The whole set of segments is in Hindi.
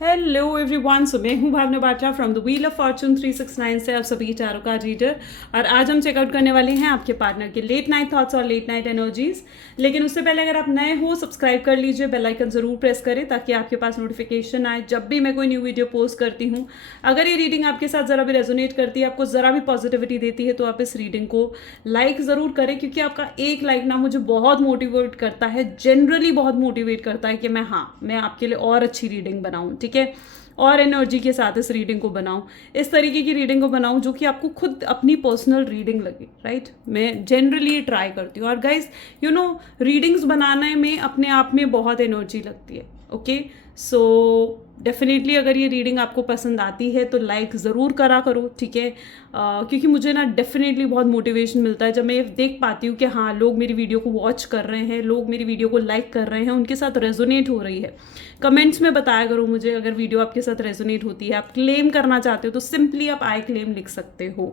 हेलो एवरीवन, सो मैं हूँ Bhavna Bata from the wheel of fortune 369 से आप सभी टैरो कार्ड रीडर। और आज हम चेकआउट करने वाले हैं आपके पार्टनर के लेट नाइट थॉट्स और लेट नाइट एनर्जीज। लेकिन उससे पहले अगर आप नए हो, सब्सक्राइब कर लीजिए, बेल आइकन जरूर प्रेस करें ताकि आपके पास नोटिफिकेशन आए जब भी मैं कोई न्यू वीडियो पोस्ट करती हूँ। अगर ये रीडिंग आपके साथ ज़रा भी रेजोनेट करती है, आपको ज़रा भी पॉजिटिविटी देती है, तो आप इस रीडिंग को लाइक ज़रूर करें, क्योंकि आपका एक लाइक ना मुझे बहुत मोटिवेट करता है, जनरली बहुत मोटिवेट करता है कि मैं आपके लिए और अच्छी रीडिंग बनाऊँ, ठीक है, और एनर्जी के साथ इस रीडिंग को बनाऊं, इस तरीके की रीडिंग को बनाऊं जो कि आपको खुद अपनी पर्सनल रीडिंग लगे, राइट। मैं जनरली ट्राई करती हूँ। और गाइज रीडिंग्स बनाने में अपने आप में बहुत एनर्जी लगती है। ओके, सो डेफिनेटली अगर ये रीडिंग आपको पसंद आती है तो लाइक ज़रूर करा करो, ठीक है। क्योंकि मुझे ना डेफिनेटली बहुत मोटिवेशन मिलता है जब मैं देख पाती हूँ कि हाँ, लोग मेरी वीडियो को वॉच कर रहे हैं, लोग मेरी वीडियो को लाइक कर रहे हैं, उनके साथ रेजोनेट हो रही है। कमेंट्स में बताया करो मुझे अगर वीडियो आपके साथ रेजोनेट होती है। आप क्लेम करना चाहते हो तो सिंपली आप आई क्लेम लिख सकते हो।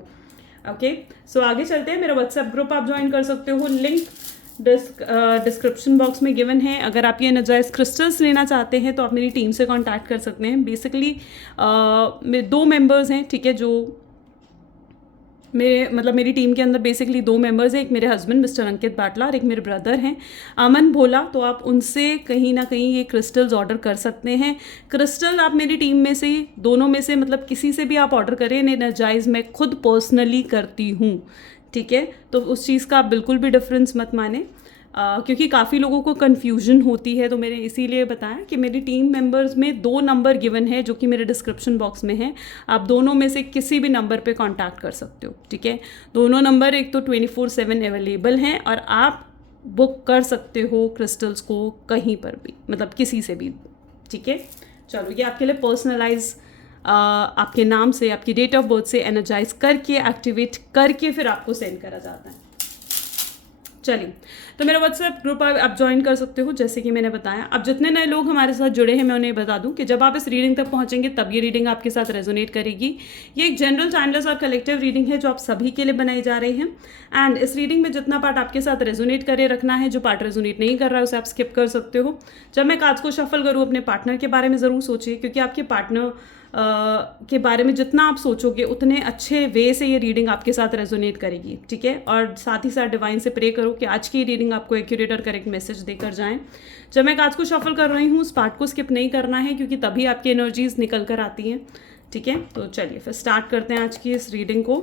ओके, सो आगे चलते हैं। मेरा व्हाट्सएप ग्रुप आप ज्वाइन कर सकते हो, लिंक डिस्क्रिप्शन बॉक्स में गिवन है। अगर आप ये एनर्जाइज क्रिस्टल्स लेना चाहते हैं तो आप मेरी टीम से कांटेक्ट कर सकते हैं। बेसिकली मेरे 2 मेंबर्स हैं, ठीक है, जो मेरी टीम के अंदर बेसिकली 2 मेंबर्स हैं। एक मेरे हस्बैंड मिस्टर अंकित बाटला और एक मेरे ब्रदर हैं अमन भोला। तो आप उनसे कहीं ना कहीं ये क्रिस्टल्स ऑर्डर कर सकते हैं। क्रिस्टल आप मेरी टीम में से, दोनों में से, मतलब किसी से भी आप ऑर्डर करें। एनर्जाइज मैं खुद पर्सनली करती हूँ, ठीक है। तो उस चीज़ का आप बिल्कुल भी डिफरेंस मत माने, क्योंकि काफ़ी लोगों को कन्फ्यूजन होती है। तो मैंने इसीलिए बताया कि मेरी टीम मेंबर्स में 2 नंबर गिवन है जो कि मेरे डिस्क्रिप्शन बॉक्स में है। आप दोनों में से किसी भी नंबर पे कांटेक्ट कर सकते हो, ठीक है। दोनों नंबर एक तो 24/7 अवेलेबल हैं और आप बुक कर सकते हो क्रिस्टल्स को कहीं पर भी, मतलब किसी से भी, ठीक है। चलो, ये आपके लिए पर्सनलाइज आपके नाम से, आपकी डेट ऑफ बर्थ से एनर्जाइज करके, एक्टिवेट करके फिर आपको सेंड करा जाता है। चलिए, तो मेरा व्हाट्सएप ग्रुप आप ज्वाइन कर सकते हो, जैसे कि मैंने बताया। अब जितने नए लोग हमारे साथ जुड़े हैं, मैं उन्हें बता दूं कि जब आप इस रीडिंग तक पहुंचेंगे तब ये रीडिंग आपके साथ रेजोनेट करेगी। ये एक जनरल, टाइमलेस और कलेक्टिव रीडिंग है जो आप सभी के लिए बनाई जा रही है। एंड इस रीडिंग में जितना पार्ट आपके साथ रेजोनेट करे रखना है, जो पार्ट रेजोनेट नहीं कर रहा है उसे आप स्किप कर सकते हो। जब मैं कार्ड्स को शफल करूँ, अपने पार्टनर के बारे में ज़रूर सोचिए, क्योंकि आपके पार्टनर के बारे में जितना आप सोचोगे उतने अच्छे वे से ये रीडिंग आपके साथ रेजोनेट करेगी, ठीक है। और साथ ही साथ डिवाइन से प्रे करो कि आज की रीडिंग आपको एक्यूरेट और करेक्ट मैसेज देकर जाएं। जब मैं कार्ड्स को शफल कर रही हूँ, उस पार्ट को स्किप नहीं करना है, क्योंकि तभी आपकी एनर्जीज निकल कर आती हैं, ठीक है। तो चलिए फिर स्टार्ट करते हैं आज की इस रीडिंग को।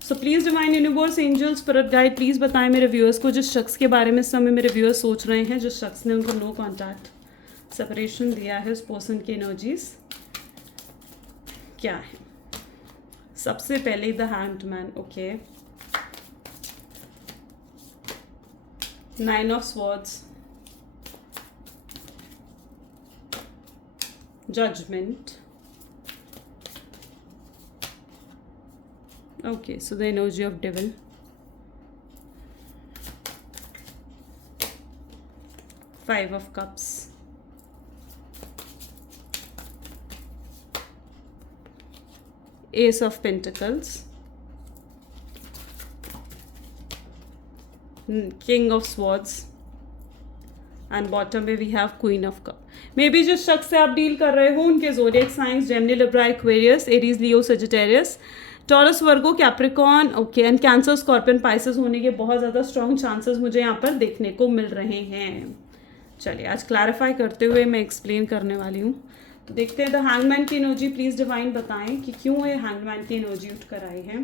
सो please divine universe, angel, spirit guide, please बताएं मेरे व्यूअर्स को, जिस शख्स के बारे में इस समय मेरे व्यूअर्स सोच रहे हैं, जिस शख्स ने उनको नो कॉन्टैक्ट सेपरेशन दिया है, उस पर्सन की एनर्जीज क्या है। सबसे पहले the hanged man, okay, 9 of swords, judgement, okay, so the energy of devil, five of cups, Ace of Pentacles, King of Swords, and bottom में we have Queen of Cup. May be जिस शख्स से आप डील कर रहे हो उनके zodiac science Gemini, Libra, Aquarius, Aries, Leo, Sagittarius, taurus, Virgo, Capricorn, okay, and cancer, scorpion, Pisces होने के बहुत ज़्यादा स्ट्रॉन्ग चांसेस मुझे यहाँ पर देखने को मिल रहे हैं। चलिए, आज क्लैरिफाई करते हुए मैं एक्सप्लेन करने वाली हूँ। तो देखते हैं द हैंगमैन की एनर्जी। प्लीज़ डिवाइन बताएं कि क्यों ये हैंगमैन की एनर्जी उठ कर आई है।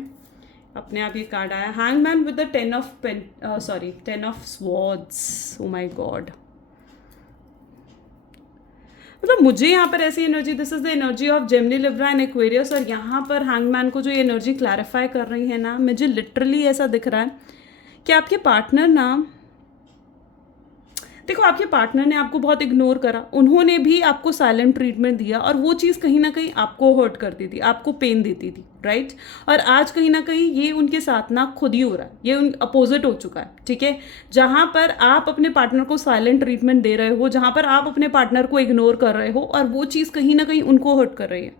अपने आप ये कार्ड आया, hangman with the 10 of swords. Oh my God, मतलब मुझे यहाँ पर ऐसी energy, this is the energy of Gemini, Libra and Aquarius. और यहाँ पर हैंगमैन को जो ये एनर्जी क्लैरिफाई कर रही है ना, मुझे लिटरली ऐसा दिख रहा है कि आपके पार्टनर ना, देखो, आपके पार्टनर ने आपको बहुत इग्नोर करा, उन्होंने भी आपको साइलेंट ट्रीटमेंट दिया, और वो चीज़ कहीं ना कहीं आपको हर्ट करती थी, आपको पेन देती थी, राइट। और आज कहीं ना कहीं ये उनके साथ ना खुद ही हो रहा है, ये अपोजिट हो चुका है, ठीक है। जहाँ पर आप अपने पार्टनर को साइलेंट ट्रीटमेंट दे रहे हो, जहाँ पर आप अपने पार्टनर को इग्नोर कर रहे हो, और वो चीज़ कहीं ना कहीं उनको हर्ट कर रही है,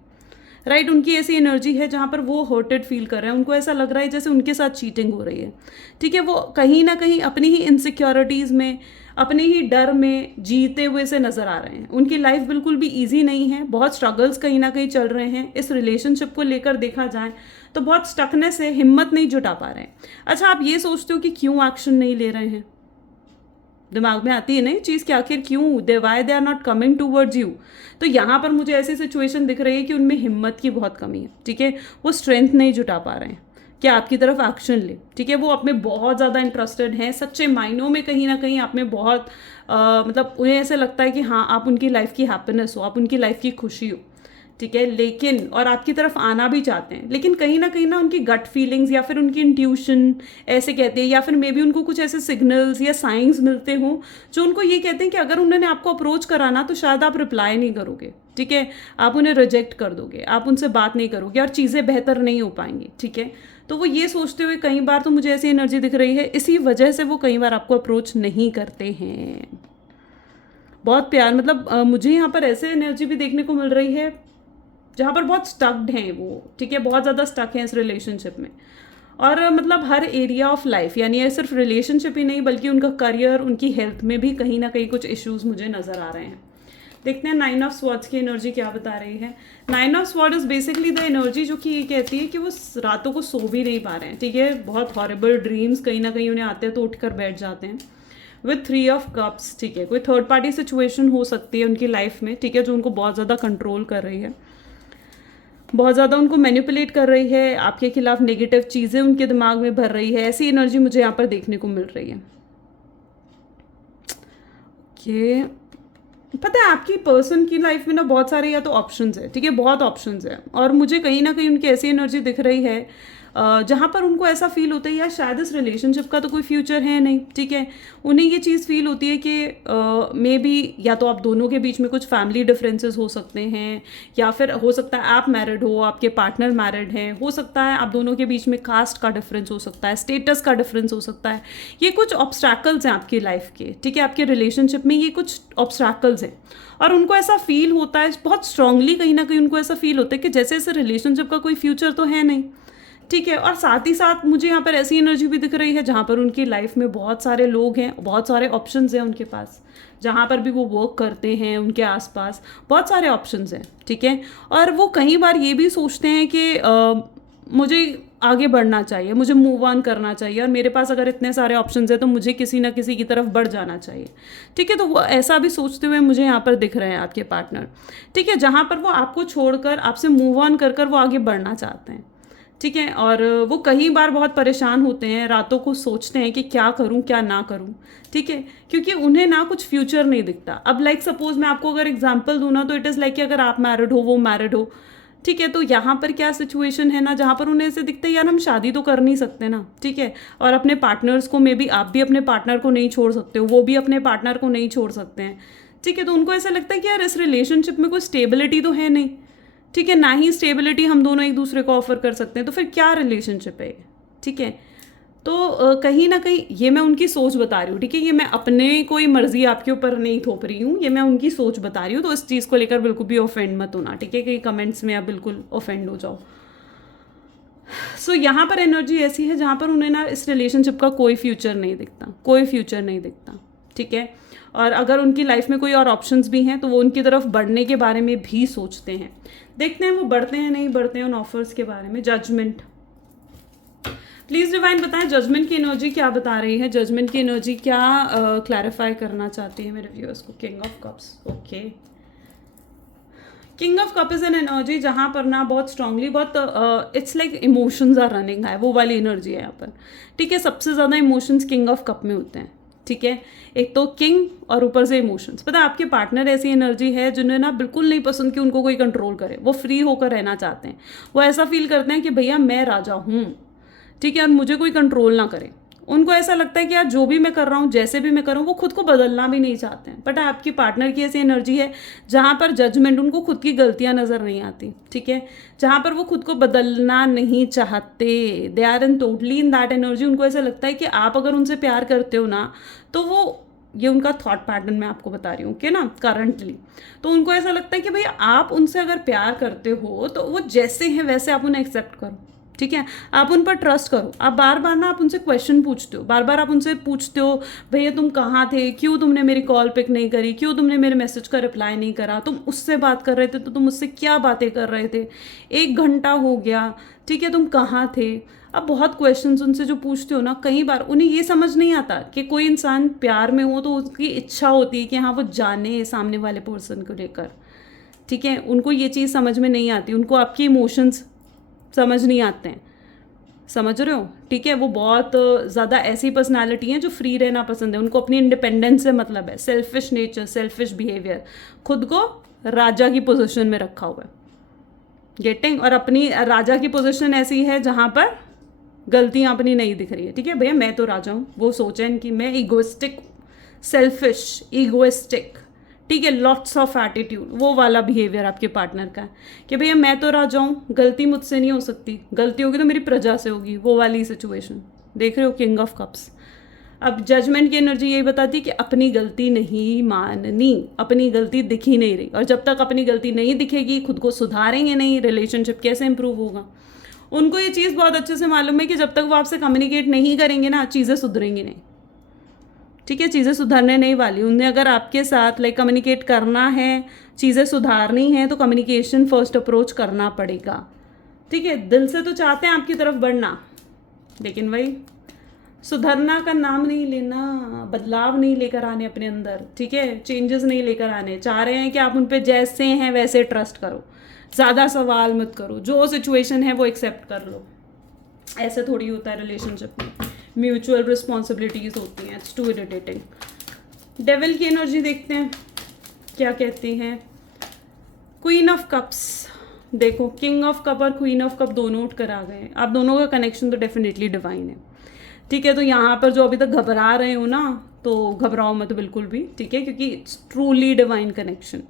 राइट। उनकी ऐसी एनर्जी है जहाँ पर वो हर्टेड फील कर रहे हैं, उनको ऐसा लग रहा है जैसे उनके साथ चीटिंग हो रही है, ठीक है। वो कहीं ना कहीं अपनी ही इनसिक्योरिटीज़ में, अपने ही डर में जीते हुए से नज़र आ रहे हैं। उनकी लाइफ बिल्कुल भी ईजी नहीं है, बहुत स्ट्रगल्स कहीं ना कहीं चल रहे हैं। इस रिलेशनशिप को लेकर देखा जाए तो बहुत स्टकनेस है, हिम्मत नहीं जुटा पा रहे हैं। अच्छा, आप ये सोचते हो कि क्यों एक्शन नहीं ले रहे हैं? दिमाग में आती है ना ये चीज़ कि आखिर क्यों, they why they are not coming towards you. तो यहाँ पर मुझे ऐसी सिचुएशन दिख रही है कि उनमें हिम्मत की बहुत कमी है, ठीक है। वो स्ट्रेंथ नहीं जुटा पा रहे हैं कि आपकी तरफ एक्शन ले, ठीक है। वो आप में बहुत ज़्यादा इंटरेस्टेड हैं, सच्चे मायनों में कहीं ना कहीं आप में बहुत मतलब उन्हें ऐसे लगता है कि हाँ, आप उनकी लाइफ की हैप्पीनेस हो, आप उनकी लाइफ की खुशी हो, ठीक है। लेकिन और आपकी तरफ आना भी चाहते हैं, लेकिन कहीं ना उनकी गट फीलिंग्स या फिर उनकी इंट्यूशन ऐसे कहते हैं, या फिर मे बी उनको कुछ ऐसे सिग्नल्स या साइंस मिलते हों जो उनको ये कहते हैं कि अगर उन्होंने आपको अप्रोच कराना तो शायद आप रिप्लाई नहीं करोगे, ठीक है। आप उन्हें रिजेक्ट कर दोगे, आप उनसे बात नहीं करोगे और चीज़ें बेहतर नहीं हो पाएंगी, ठीक है। तो वो ये सोचते हुए कई बार, तो मुझे ऐसी एनर्जी दिख रही है, इसी वजह से वो कई बार आपको अप्रोच नहीं करते हैं। बहुत प्यार, मतलब मुझे यहाँ पर ऐसे एनर्जी भी देखने को मिल रही है जहाँ पर बहुत स्टक्ड हैं वो, ठीक है। बहुत ज़्यादा स्टक हैं इस रिलेशनशिप में, और मतलब हर एरिया ऑफ लाइफ, यानी ये सिर्फ रिलेशनशिप ही नहीं बल्कि उनका करियर, उनकी हेल्थ में भी कहीं ना कहीं कुछ इश्यूज मुझे नज़र आ रहे हैं। देखते हैं 9 ऑफ स्वॉर्ड्स की एनर्जी क्या बता रही है। 9 of sword is basically the energy जो कि ये कहती है कि वो रातों को सो भी नहीं पा रहे हैं, ठीक है। बहुत हॉरिबल ड्रीम्स कहीं ना कहीं उन्हें आते हैं तो उठकर बैठ जाते हैं। विथ 3 ऑफ कप्स, ठीक है। कोई थर्ड पार्टी सिचुएशन हो सकती है उनकी लाइफ में, ठीक है, जो उनको बहुत ज़्यादा कंट्रोल कर रही है, बहुत ज़्यादा उनको मैनिपुलेट कर रही है, आपके खिलाफ नेगेटिव चीज़ें उनके दिमाग में भर रही है। ऐसी एनर्जी मुझे यहाँ पर देखने को मिल रही है। ओके, पता है आपकी पर्सन की लाइफ में ना बहुत सारे या तो ऑप्शंस है, ठीक है, बहुत ऑप्शंस है, और मुझे कहीं ना कहीं उनकी ऐसी एनर्जी दिख रही है जहाँ पर उनको ऐसा फील होता है यार शायद इस रिलेशनशिप का तो कोई फ्यूचर है नहीं, ठीक है। उन्हें ये चीज़ फील होती है कि मे बी या तो आप दोनों के बीच में कुछ फैमिली डिफरेंसेस हो सकते हैं, या फिर हो सकता है आप मैरिड हो, आपके पार्टनर मैरिड हैं, हो सकता है आप दोनों के बीच में कास्ट का डिफरेंस हो सकता है, स्टेटस का डिफरेंस हो सकता है। ये कुछ ऑब्स्टैकल्स हैं आपकी लाइफ के, ठीक है, आपके रिलेशनशिप में ये कुछ ऑब्स्टैकल्स हैं, और उनको ऐसा फील होता है बहुत स्ट्रांगली, कहीं ना कहीं उनको ऐसा फील होता है कि जैसे इस रिलेशनशिप का कोई फ्यूचर तो है नहीं, ठीक है। और साथ ही साथ मुझे यहाँ पर ऐसी एनर्जी भी दिख रही है जहाँ पर उनकी लाइफ में बहुत सारे लोग हैं, बहुत सारे ऑप्शंस हैं उनके पास, जहाँ पर भी वो वर्क करते हैं उनके आसपास बहुत सारे ऑप्शंस हैं, ठीक है। और वो कई बार ये भी सोचते हैं कि मुझे आगे बढ़ना चाहिए, मुझे मूव ऑन करना चाहिए, और मेरे पास अगर इतने सारे ऑप्शंस हैं तो मुझे किसी ना किसी की तरफ बढ़ जाना चाहिए, ठीक है। तो वो ऐसा भी सोचते हुए मुझे यहाँ पर दिख रहे हैं आपके पार्टनर, ठीक है, जहाँ पर वो आपको छोड़कर आपसे मूव ऑन कर कर वो आगे बढ़ना चाहते हैं, ठीक है। और वो कई बार बहुत परेशान होते हैं, रातों को सोचते हैं कि क्या करूं क्या ना करूं, ठीक है, क्योंकि उन्हें ना कुछ फ्यूचर नहीं दिखता। अब लाइक सपोज मैं आपको अगर एग्जांपल दूं ना, तो इट इज़ लाइक कि अगर आप मैरिड हो, वो मैरिड हो, ठीक है, तो यहाँ पर क्या सिचुएशन है ना, जहाँ पर उन्हें ऐसे दिखता है यार हम शादी तो कर नहीं सकते ना, ठीक है, और अपने पार्टनर्स को मे बी आप भी अपने पार्टनर को नहीं छोड़ सकते हो, वो भी अपने पार्टनर को नहीं छोड़ सकते हैं, ठीक है। तो उनको ऐसा लगता है कि यार इस रिलेशनशिप में कोई स्टेबिलिटी तो है नहीं, ठीक है, ना ही स्टेबिलिटी हम दोनों एक दूसरे को ऑफर कर सकते हैं, तो फिर क्या रिलेशनशिप है ये, ठीक है। तो कहीं ना कहीं ये मैं उनकी सोच बता रही हूँ, ठीक है, ये मैं अपने कोई मर्जी आपके ऊपर नहीं थोप रही हूँ, ये मैं उनकी सोच बता रही हूँ। तो इस चीज़ को लेकर बिल्कुल भी ऑफेंड मत होना, ठीक है, कि कमेंट्स में आप बिल्कुल ऑफेंड हो जाओ। सो यहाँ पर एनर्जी ऐसी है जहाँ पर उन्हें ना इस रिलेशनशिप का कोई फ्यूचर नहीं दिखता, कोई फ्यूचर नहीं दिखता, ठीक है। और अगर उनकी लाइफ में कोई और ऑप्शंस भी हैं तो वो उनकी तरफ बढ़ने के बारे में भी सोचते हैं। देखते हैं वो बढ़ते हैं नहीं बढ़ते हैं उन ऑफर्स के बारे में। जजमेंट, प्लीज़ डिवाइन बताएं जजमेंट की एनर्जी क्या बता रही है, जजमेंट की एनर्जी क्या क्लैरिफाई करना चाहती है मेरे व्यूअर्स को। King of cups, okay, king of cup is an energy जहाँ पर ना बहुत स्ट्रांगली, बहुत it's like emotions are running है, वो वाली एनर्जी है यहाँ पर, ठीक है। सबसे ज़्यादा इमोशंस किंग ऑफ कप में होते हैं, ठीक है। एक तो किंग और ऊपर से इमोशंस। पता है आपके पार्टनर ऐसी एनर्जी है जिन्हें ना बिल्कुल नहीं पसंद कि उनको कोई कंट्रोल करे, वो फ्री होकर रहना चाहते हैं, वो ऐसा फील करते हैं कि भैया मैं राजा हूँ, ठीक है, और मुझे कोई कंट्रोल ना करे। उनको ऐसा लगता है कि यार जो भी मैं कर रहा हूँ, जैसे भी मैं कर रहा हूँ, वो खुद को बदलना भी नहीं चाहते हैं। बट आपकी पार्टनर की ऐसी एनर्जी है जहाँ पर जजमेंट, उनको खुद की गलतियाँ नज़र नहीं आती, ठीक है, जहाँ पर वो खुद को बदलना नहीं चाहते। They are in totally in that energy. उनको ऐसा लगता है कि आप अगर उनसे प्यार करते हो ना, तो वो, ये उनका थॉट पैटर्न मैं आपको बता रही हूँ कि ना करंटली, तो उनको ऐसा लगता है कि भाई आप उनसे अगर प्यार करते हो तो वो जैसे हैं वैसे आप उन्हें एक्सेप्ट करो, ठीक है, आप उन पर ट्रस्ट करो। आप बार बार ना आप उनसे क्वेश्चन पूछते हो, बार बार आप उनसे पूछते हो भैया तुम कहाँ थे, क्यों तुमने मेरी कॉल पिक नहीं करी, क्यों तुमने मेरे मैसेज का रिप्लाई नहीं करा, तुम उससे बात कर रहे थे तो तुम उससे क्या बातें कर रहे थे, 1 घंटा हो गया, ठीक है, तुम कहाँ थे। अब बहुत क्वेश्चंस उनसे जो पूछते हो ना, कई बार उन्हें ये समझ नहीं आता कि कोई इंसान प्यार में हो तो उसकी इच्छा होती है कि हाँ वो जाने सामने वाले पर्सन को लेकर, ठीक है, उनको ये चीज़ समझ में नहीं आती, उनको आपके इमोशंस समझ नहीं आते हैं, समझ रहे हो, ठीक है। वो बहुत ज़्यादा ऐसी पर्सनालिटी हैं जो फ्री रहना पसंद है, उनको अपनी इंडिपेंडेंस से मतलब है, सेल्फिश नेचर, सेल्फिश बिहेवियर, खुद को राजा की पोजीशन में रखा हुआ है, गेटिंग, और अपनी राजा की पोजीशन ऐसी है जहाँ पर गलतियाँ अपनी नहीं दिख रही है, ठीक है भैया मैं तो राजा हूँ, वो सोचें कि मैं ईगोइस्टिक, सेल्फिश, ईगोइस्टिक, ठीक है, लॉट्स ऑफ एटीट्यूड, वो वाला बिहेवियर आपके पार्टनर का है कि भैया मैं तो राजा हूँ, गलती मुझसे नहीं हो सकती, गलती होगी तो मेरी प्रजा से होगी, वो वाली सिचुएशन देख रहे हो, किंग ऑफ कप्स। अब जजमेंट की एनर्जी यही बताती है कि अपनी गलती नहीं माननी, अपनी गलती दिख ही नहीं रही, और जब तक अपनी गलती नहीं दिखेगी, खुद को सुधारेंगे नहीं, रिलेशनशिप कैसे इंप्रूव होगा। उनको ये चीज़ बहुत अच्छे से मालूम है कि जब तक वो आपसे कम्युनिकेट नहीं करेंगे ना, चीज़ें सुधरेंगी नहीं, ठीक है, चीज़ें सुधरने नहीं वाली। उन्हें अगर आपके साथ कम्युनिकेट करना है, चीज़ें सुधारनी है, तो कम्युनिकेशन फर्स्ट अप्रोच करना पड़ेगा, ठीक है। दिल से तो चाहते हैं आपकी तरफ बढ़ना, लेकिन वही सुधरना का नाम नहीं लेना, बदलाव नहीं लेकर आने अपने अंदर, ठीक है, चेंजेस नहीं लेकर आने, चाह रहे हैं कि आप उन पे जैसे हैं वैसे ट्रस्ट करो, ज़्यादा सवाल मत करो, जो सिचुएशन है वो एक्सेप्ट कर लो। ऐसे थोड़ी होता है रिलेशनशिप में, म्यूचुअल रिस्पॉन्सिबिलिटीज़ होती हैं, इट्स टू इरिटेटिंग। डेविल की एनर्जी देखते हैं क्या कहती हैं। क्वीन ऑफ कप्स, देखो किंग ऑफ कप और क्वीन ऑफ कप दोनों उठ कर आ गए हैं, आप दोनों का कनेक्शन तो डेफिनेटली डिवाइन है, ठीक है। तो यहाँ पर जो अभी तक घबरा रहे हो ना, तो घबराओ मत बिल्कुल भी, ठीक है, क्योंकि इट्स ट्रूली डिवाइन कनेक्शन,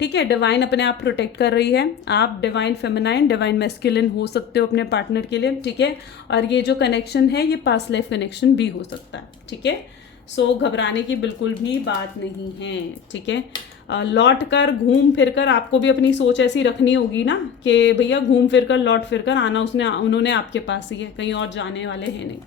ठीक है। डिवाइन अपने आप प्रोटेक्ट कर रही है, आप डिवाइन फेमिनाइन, डिवाइन मैस्कुलिन हो सकते हो अपने पार्टनर के लिए, ठीक है। और ये जो कनेक्शन है ये पास्ट लाइफ कनेक्शन भी हो सकता है, ठीक है। सो घबराने की बिल्कुल भी बात नहीं है, ठीक है। लौट कर घूम फिर कर आपको भी अपनी सोच ऐसी रखनी होगी ना कि भैया घूम फिर कर लौट फिर कर आना उन्होंने आपके पास ही है, कहीं और जाने वाले हैं नहीं।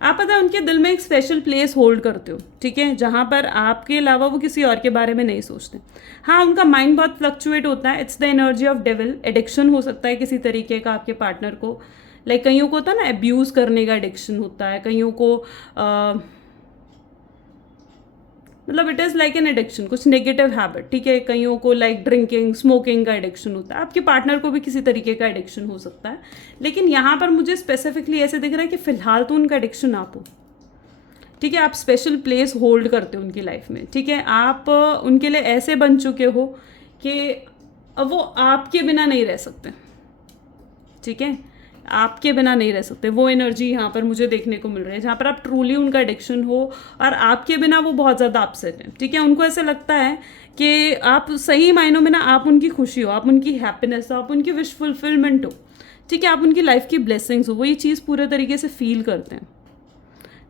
आप पता है उनके दिल में एक स्पेशल प्लेस होल्ड करते हो, ठीक है, जहाँ पर आपके अलावा वो किसी और के बारे में नहीं सोचते। हाँ, उनका माइंड बहुत फ्लक्चुएट होता है, it's the energy of devil. Addiction हो सकता है किसी तरीके का आपके पार्टनर को, कईयों को होता है ना एब्यूज़ करने का एडिक्शन होता है, कईयों को मतलब it is like an addiction, कुछ नेगेटिव हैबिट, ठीक है। कईयों को ड्रिंकिंग, स्मोकिंग का एडिक्शन होता है, आपके पार्टनर को भी किसी तरीके का एडिक्शन हो सकता है। लेकिन यहाँ पर मुझे स्पेसिफिकली ऐसे दिख रहा है कि फ़िलहाल तो उनका एडिक्शन आप हो, ठीक है। आप स्पेशल प्लेस होल्ड करते हो उनकी लाइफ में, ठीक है। आप उनके लिए ऐसे बन चुके हो कि वो आपके बिना नहीं रह सकते, ठीक है, आपके बिना नहीं रह सकते। वो एनर्जी यहाँ पर मुझे देखने को मिल रही है, जहाँ पर आप ट्रूली उनका एडिक्शन हो और आपके बिना वो बहुत ज़्यादा अपसेट हैं, ठीक है। उनको ऐसा लगता है कि आप सही मायनों में ना आप उनकी खुशी हो, आप उनकी हैप्पीनेस हो, आप उनकी विश फुलफिलमेंट हो, ठीक है, आप उनकी लाइफ की ब्लेसिंग्स हो, वो ये चीज़ पूरे तरीके से फील करते हैं,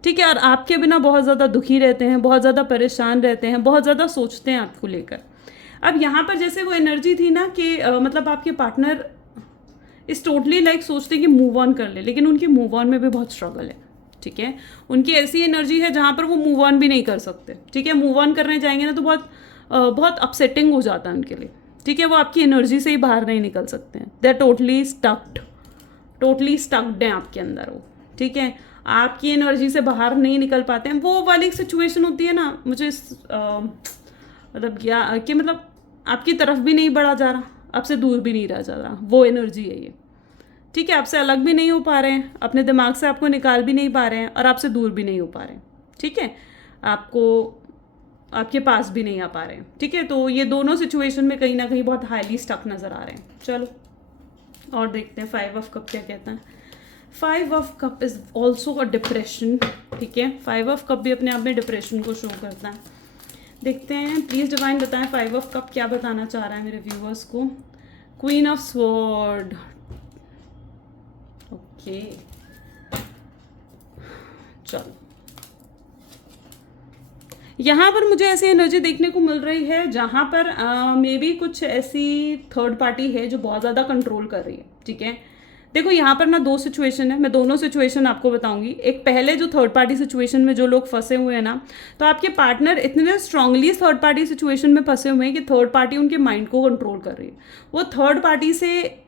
ठीक है। और आपके बिना बहुत ज़्यादा दुखी रहते हैं, बहुत ज़्यादा परेशान रहते हैं, बहुत ज़्यादा सोचते हैं आपको लेकर। अब यहाँ पर जैसे वो एनर्जी थी ना कि मतलब आपके पार्टनर इस टोटली सोचते कि मूव ऑन कर ले, लेकिन उनकी मूव ऑन में भी बहुत स्ट्रगल है, ठीक है। उनकी ऐसी एनर्जी है जहाँ पर वो मूव ऑन भी नहीं कर सकते, ठीक है। मूव ऑन करने जाएंगे ना तो बहुत अपसेटिंग हो जाता है उनके लिए, ठीक है। वो आपकी एनर्जी से ही बाहर नहीं निकल सकते हैं, दे आर टोटली स्टक्ड हैं आपके अंदर वो, ठीक है। आपकी एनर्जी से बाहर नहीं निकल पाते हैं। वो वाली सिचुएशन होती है ना, मुझे मतलब क्या कि मतलब आपकी तरफ भी नहीं बढ़ा जा रहा, आपसे दूर भी नहीं रह जा रहा, वो एनर्जी है ये, ठीक है। आपसे अलग भी नहीं हो पा रहे हैं, अपने दिमाग से आपको निकाल भी नहीं पा रहे हैं, और आपसे दूर भी नहीं हो पा रहे हैं, ठीक है। आपको आपके पास भी नहीं आ पा रहे हैं, ठीक है। तो ये दोनों सिचुएशन में कहीं ना कहीं बहुत हाईली स्टक नज़र आ रहे हैं। चलो और देखते हैं 5 ऑफ कप क्या कहता है। 5 of cup is also a depression, ठीक है। 5 ऑफ कप भी अपने आप में डिप्रेशन को शो करता है। देखते हैं प्लीज़ डिवाइन बताएं 5 ऑफ कप क्या बताना चाह रहा है मेरे व्यूअर्स को। क्वीन ऑफ स्वॉर्ड, ओके, चलो यहाँ पर मुझे ऐसी एनर्जी देखने को मिल रही है जहाँ पर मे बी कुछ ऐसी थर्ड पार्टी है जो बहुत ज़्यादा कंट्रोल कर रही है, ठीक है। देखो यहाँ पर ना दो सिचुएशन है, मैं दोनों सिचुएशन आपको बताऊंगी। एक पहले जो थर्ड पार्टी सिचुएशन में जो लोग फंसे हुए हैं ना, तो आपके पार्टनर इतने स्ट्रांगली थर्ड पार्टी सिचुएशन में फंसे हुए हैं कि थर्ड पार्टी उनके माइंड को कंट्रोल कर रही है। वो थर्ड पार्टी से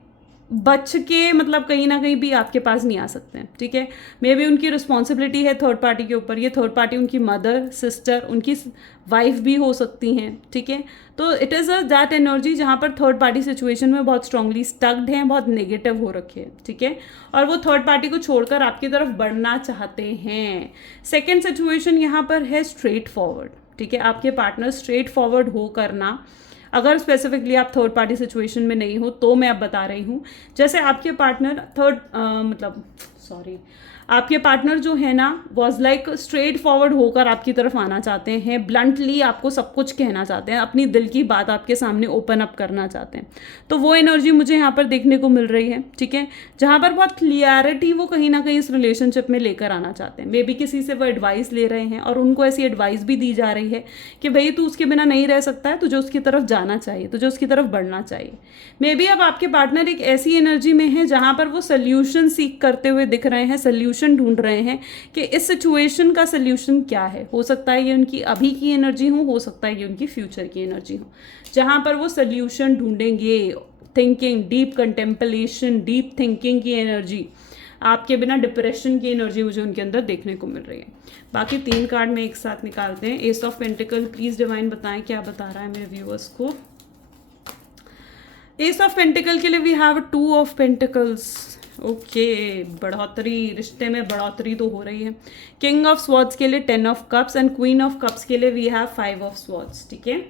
बच के मतलब कहीं ना कहीं भी आपके पास नहीं आ सकते हैं, ठीक है। मे बी उनकी रिस्पॉन्सिबिलिटी है थर्ड पार्टी के ऊपर, ये थर्ड पार्टी उनकी मदर, सिस्टर, उनकी वाइफ भी हो सकती हैं, ठीक है। तो it is a that energy जहाँ पर थर्ड पार्टी सिचुएशन में बहुत स्ट्रांगली स्टक्ड हैं, बहुत नेगेटिव हो रखे हैं, ठीक है। और वो थर्ड पार्टी को छोड़कर आपकी तरफ बढ़ना चाहते हैं। सेकेंड सिचुएशन यहाँ पर है स्ट्रेट फॉरवर्ड, ठीक है। आपके पार्टनर स्ट्रेट फॉरवर्ड हो करना, अगर स्पेसिफिकली आप थर्ड पार्टी सिचुएशन में नहीं हो तो मैं अब बता रही हूँ। जैसे आपके पार्टनर आपके पार्टनर जो है ना वॉज लाइक स्ट्रेट फॉरवर्ड होकर आपकी तरफ आना चाहते हैं, ब्लंटली आपको सब कुछ कहना चाहते हैं, अपनी दिल की बात आपके सामने ओपन अप करना चाहते हैं। तो वो एनर्जी मुझे यहाँ पर देखने को मिल रही है, ठीक है, जहाँ पर बहुत क्लियरिटी वो कहीं ना कहीं इस रिलेशनशिप में लेकर आना चाहते हैं। मे बी किसी से वो एडवाइस ले रहे हैं और उनको ऐसी एडवाइस भी दी जा रही है कि भाई तू उसके बिना नहीं रह सकता है, तुझे उसकी तरफ जाना चाहिए, तुझे उसकी तरफ बढ़ना चाहिए। मे बी अब आपके पार्टनर एक ऐसी एनर्जी में है जहाँ पर वो सोल्यूशन सीख करते हुए दिख रहे हैं, सोल्यूशन ढूंढ रहे हैं कि इस सिचुएशन का सोल्यूशन क्या है। हो सकता है ये उनकी अभी की एनर्जी हो सकता है ये उनकी फ्यूचर की एनर्जी हो, जहाँ पर वो सोल्यूशन ढूंढेंगे। Thinking, deep contemplation, deep thinking की एनर्जी, आपके बिना डिप्रेशन की एनर्जी मुझे उनके अंदर देखने को मिल रही है। बाकी 3 कार्ड में एक साथ निकालते हैं। S of pentacle, please divine बताएं क्या बता रहा है मेरे व्यूअर्स को। एस ऑफ पेंटिकल के लिए we have 2 of pentacles. Okay, बढ़ोतरी, रिश्ते में बढ़ोतरी तो हो रही है। किंग ऑफ स्वॉर्ड्स के लिए 10 of cups and queen of cups के लिए वी हैव 5 ऑफ स्वॉर्ड्स, ठीक है,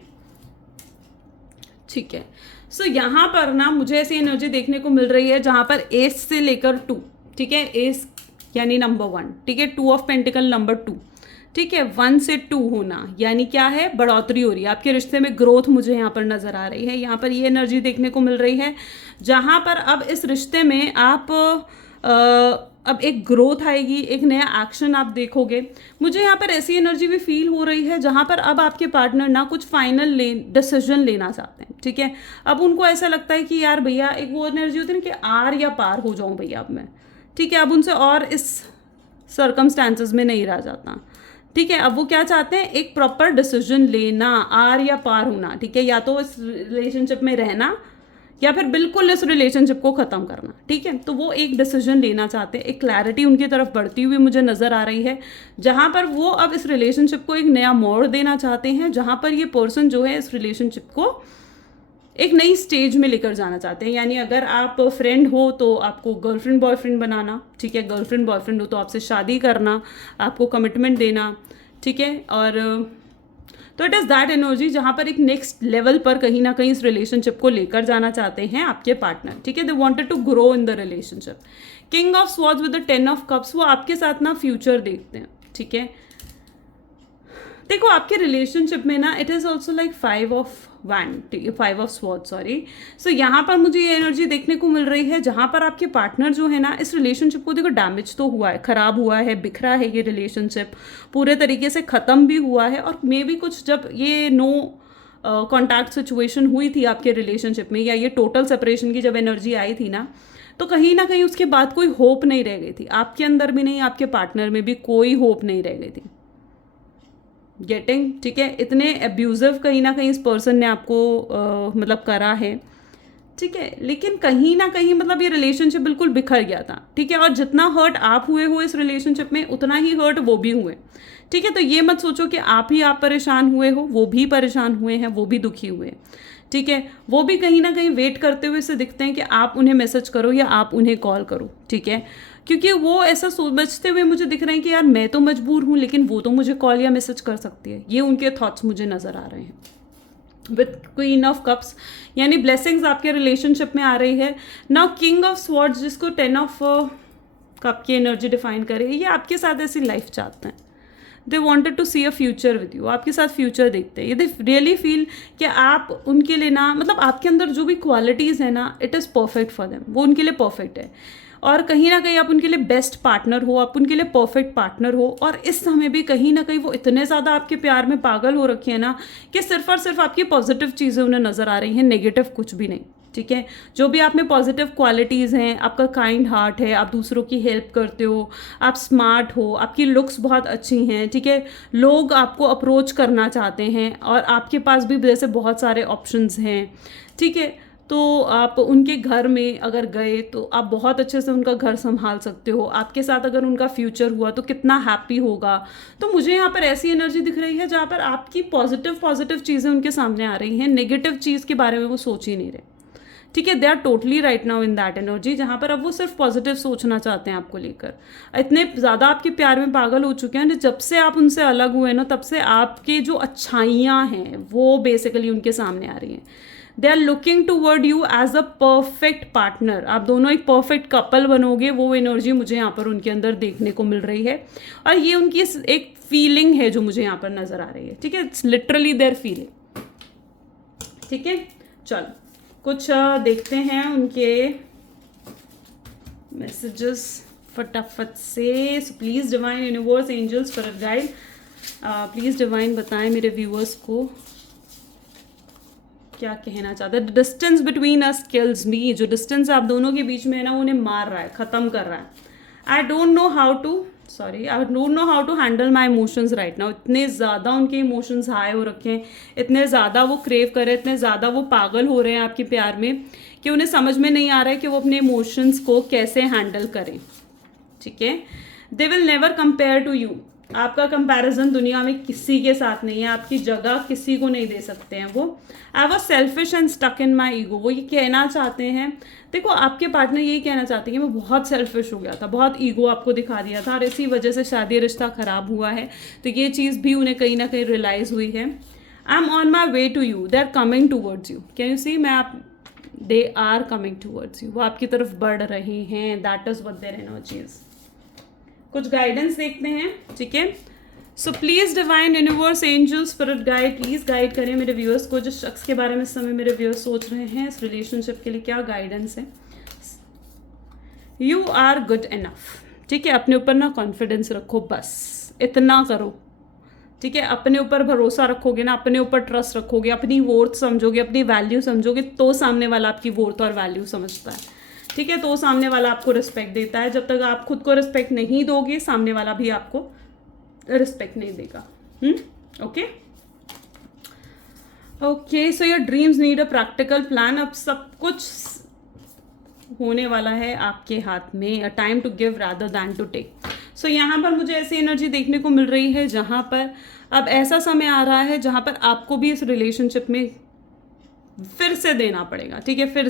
ठीक है। सो यहाँ पर ना मुझे ऐसी एनर्जी देखने को मिल रही है जहाँ पर एस से लेकर 2, ठीक है, एस यानी नंबर 1, ठीक है, 2 ऑफ पेंटिकल नंबर 2, ठीक है, 1 से 2 होना यानी क्या है, बढ़ोतरी हो रही है आपके रिश्ते में, ग्रोथ मुझे यहाँ पर नजर आ रही है। यहाँ पर ये एनर्जी देखने को मिल रही है जहाँ पर अब इस रिश्ते में आप अब एक ग्रोथ आएगी, एक नया एक्शन आप देखोगे। मुझे यहाँ पर ऐसी एनर्जी भी फील हो रही है जहाँ पर अब आपके पार्टनर ना कुछ फाइनल डिसीजन लेना चाहते हैं, ठीक है। अब उनको ऐसा लगता है कि यार भैया, एक वो एनर्जी होती है ना कि आर या पार हो जाऊँ भैया अब मैं, ठीक है। अब उनसे और इस सर्कमस्टांसेस में नहीं रह जाता, ठीक है। अब वो क्या चाहते हैं, एक प्रॉपर डिसीजन लेना, आर या पार होना, ठीक है, या तो इस रिलेशनशिप में रहना या फिर बिल्कुल इस रिलेशनशिप को ख़त्म करना, ठीक है। तो वो एक डिसीजन लेना चाहते हैं, एक क्लैरिटी उनकी तरफ बढ़ती हुई मुझे नज़र आ रही है, जहाँ पर वो अब इस रिलेशनशिप को एक नया मोड़ देना चाहते हैं, जहाँ पर ये पर्सन जो है इस रिलेशनशिप को एक नई स्टेज में लेकर जाना चाहते हैं। यानी अगर आप फ्रेंड हो तो आपको गर्लफ्रेंड बॉयफ्रेंड बनाना, ठीक है, गर्लफ्रेंड बॉयफ्रेंड हो तो आपसे शादी करना, आपको कमिटमेंट देना, ठीक है। और तो इट इज़ दैट एनर्जी जहाँ पर एक नेक्स्ट लेवल पर कहीं ना कहीं इस रिलेशनशिप को लेकर जाना चाहते हैं आपके पार्टनर, ठीक है। They wanted to grow in the relationship. King of swords with the 10 of cups, वो आपके साथ ना फ्यूचर देखते हैं, ठीक है। देखो आपके रिलेशनशिप में ना it is also like 5 of swords, sorry. So यहाँ पर मुझे ये एनर्जी देखने को मिल रही है जहाँ पर आपके पार्टनर जो है ना इस रिलेशनशिप को, देखो डैमेज तो हुआ है, ख़राब हुआ है, बिखरा है ये रिलेशनशिप, पूरे तरीके से ख़त्म भी हुआ है। और मे बी कुछ जब ये नो कॉन्टैक्ट सिचुएशन हुई थी आपके रिलेशनशिप में, या ये टोटल सेपरेशन की जब एनर्जी आई थी ना, तो कहीं ना कहीं उसके बाद कोई होप नहीं रह गई थी, आपके अंदर भी नहीं, आपके पार्टनर में भी कोई होप नहीं रह गई थी। गेटिंग, ठीक है, इतने अब्यूजिव कहीं ना कहीं इस पर्सन ने आपको मतलब करा है, ठीक है। लेकिन कहीं ना कहीं मतलब ये रिलेशनशिप बिल्कुल बिखर गया था, ठीक है। और जितना हर्ट आप हुए हो इस रिलेशनशिप में, उतना ही हर्ट वो भी हुए, ठीक है। तो ये मत सोचो कि आप परेशान हुए हो, वो भी परेशान हुए हैं, वो भी दुखी हुए हैं, ठीक है। वो भी कहीं ना कहीं वेट करते हुए से दिखते हैं कि आप उन्हें मैसेज करो या आप उन्हें कॉल करो, ठीक है। क्योंकि वो ऐसा समझते हुए मुझे दिख रहे हैं कि यार मैं तो मजबूर हूँ लेकिन वो तो मुझे कॉल या मैसेज कर सकती है, ये उनके थॉट्स मुझे नज़र आ रहे हैं। विथ क्वीन ऑफ कप्स यानी ब्लेसिंग्स आपके रिलेशनशिप में आ रही है। नाउ किंग ऑफ स्वॉर्ड्स जिसको 10 ऑफ कप की एनर्जी डिफाइन करे, ये आपके साथ ऐसी लाइफ चाहते हैं। They wanted to see a future with you, आपके साथ फ्यूचर देखते हैं। ये दे रियली फील कि आप उनके लिए ना, मतलब आपके अंदर जो भी क्वालिटीज़ है ना, it is perfect for them, वो उनके लिए परफेक्ट है। और कहीं ना कहीं आप उनके लिए बेस्ट पार्टनर हो, आप उनके लिए परफेक्ट पार्टनर हो। और इस समय भी कहीं ना कहीं वो इतने ज़्यादा आपके प्यार में पागल हो रखे हैं ना कि सिर्फ और सिर्फ आपकी पॉजिटिव चीज़ें उन्हें नज़र आ रही हैं, नेगेटिव कुछ भी नहीं, ठीक है। जो भी आप में पॉजिटिव क्वालिटीज़ हैं, आपका काइंड हार्ट है, आप दूसरों की हेल्प करते हो, आप स्मार्ट हो, आपकी लुक्स बहुत अच्छी हैं, ठीक है। लोग आपको अप्रोच करना चाहते हैं और आपके पास भी जैसे बहुत सारे ऑप्शंस हैं, ठीक है। तो आप उनके घर में अगर गए तो आप बहुत अच्छे से उनका घर संभाल सकते हो। आपके साथ अगर उनका फ्यूचर हुआ तो कितना हैप्पी होगा। तो मुझे यहाँ पर ऐसी एनर्जी दिख रही है जहाँ पर आपकी पॉजिटिव चीज़ें उनके सामने आ रही हैं, नेगेटिव चीज़ के बारे में वो सोच ही नहीं रहे, ठीक है। They are totally right now in that energy, जहाँ पर अब वो सिर्फ पॉजिटिव सोचना चाहते हैं आपको लेकर। इतने ज़्यादा आपके प्यार में पागल हो चुके हैं, जब से आप उनसे अलग हुए ना तब से आपके जो अच्छाइयाँ हैं वो बेसिकली उनके सामने आ रही हैं। They are looking toward you as a perfect partner. आप दोनों एक परफेक्ट कपल बनोगे, वो एनर्जी मुझे यहाँ पर उनके अंदर देखने को मिल रही है। और ये उनकी एक फीलिंग है जो मुझे यहाँ पर नज़र आ रही है, ठीक है। इट्स लिटरली देयर फीलिंग, ठीक है। चलो कुछ देखते हैं उनके मैसेजेस फटाफट से। So please divine universe angels for guide, please divine बताएं मेरे व्यूअर्स को क्या कहना चाहता है। The distance between us kills me, जो डिस्टेंस आप दोनों के बीच में है ना, उन्हें मार रहा है, ख़त्म कर रहा है। I don't know how to handle my emotions right now. इतने ज़्यादा उनके इमोशंस हाई हो रखे हैं, इतने ज़्यादा वो क्रेव कर रहे हैं, इतने ज़्यादा वो पागल हो रहे हैं आपके प्यार में कि उन्हें समझ में नहीं आ रहा है कि वो अपने इमोशंस को कैसे हैंडल करें, ठीक है। They will never compare to you. आपका कंपैरिजन दुनिया में किसी के साथ नहीं है, आपकी जगह किसी को नहीं दे सकते हैं वो। I was selfish and stuck in my ego. वो ये कहना चाहते हैं, देखो आपके पार्टनर यही कहना चाहते हैं कि मैं बहुत सेल्फिश हो गया था, बहुत ईगो आपको दिखा दिया था और इसी वजह से शादी रिश्ता ख़राब हुआ है। तो ये चीज़ भी उन्हें कहीं ना कहीं रियलाइज़ हुई है। I am on my way to you, they are coming towards you. Can you see, they are coming towards you, वो आपकी तरफ बढ़ रहे हैं। That is what their energies. कुछ गाइडेंस देखते हैं, ठीक है। So please divine universe angel spirit guide, please guide करें मेरे व्यूअर्स को, जिस शख्स के बारे में इस समय मेरे व्यूअर्स सोच रहे हैं, इस रिलेशनशिप के लिए क्या गाइडेंस है। यू आर गुड इनफ, ठीक है। अपने ऊपर ना कॉन्फिडेंस रखो, बस इतना करो, ठीक है। अपने ऊपर भरोसा रखोगे ना, अपने ऊपर ट्रस्ट रखोगे, अपनी वर्थ समझोगे, अपनी वैल्यू समझोगे, तो सामने वाला आपकी वर्थ और वैल्यू समझता है, ठीक है। तो सामने वाला आपको रिस्पेक्ट देता है। जब तक आप खुद को रिस्पेक्ट नहीं दोगे, सामने वाला भी आपको रिस्पेक्ट नहीं देगा। Okay okay, so your dreams need a practical plan. अब सब कुछ होने वाला है आपके हाथ में। A time to give rather than to take. So यहाँ पर मुझे ऐसी एनर्जी देखने को मिल रही है जहाँ पर अब ऐसा समय आ रहा है जहाँ पर आपको भी इस रिलेशनशिप में फिर से देना पड़ेगा, ठीक है। फिर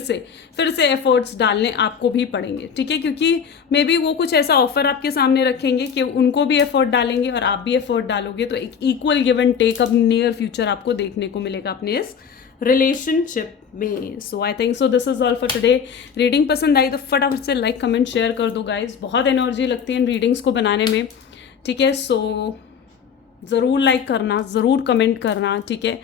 से एफर्ट्स डालने आपको भी पड़ेंगे, ठीक है। क्योंकि मे बी वो कुछ ऐसा ऑफर आपके सामने रखेंगे कि उनको भी एफर्ट डालेंगे और आप भी एफर्ट डालोगे, तो एक इक्वल गिव एंड टेक अब नियर फ्यूचर आपको देखने को मिलेगा अपने इस रिलेशनशिप में। So I think so this is all for today. Reading पसंद आई तो फटाफट से लाइक कमेंट शेयर कर दो गाइज। बहुत एनर्जी लगती है इन रीडिंग्स को बनाने में, ठीक है। सो ज़रूर लाइक करना, ज़रूर कमेंट करना, ठीक है।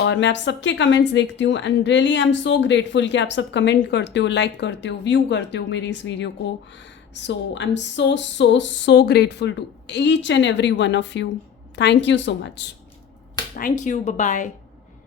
और मैं आप सबके कमेंट्स देखती हूँ and really I am so grateful कि आप सब कमेंट करते हो, लाइक करते हो, व्यू करते हो मेरी इस वीडियो को। So I am so so so grateful to each and every one of you. Thank you so much. Thank you, bye bye.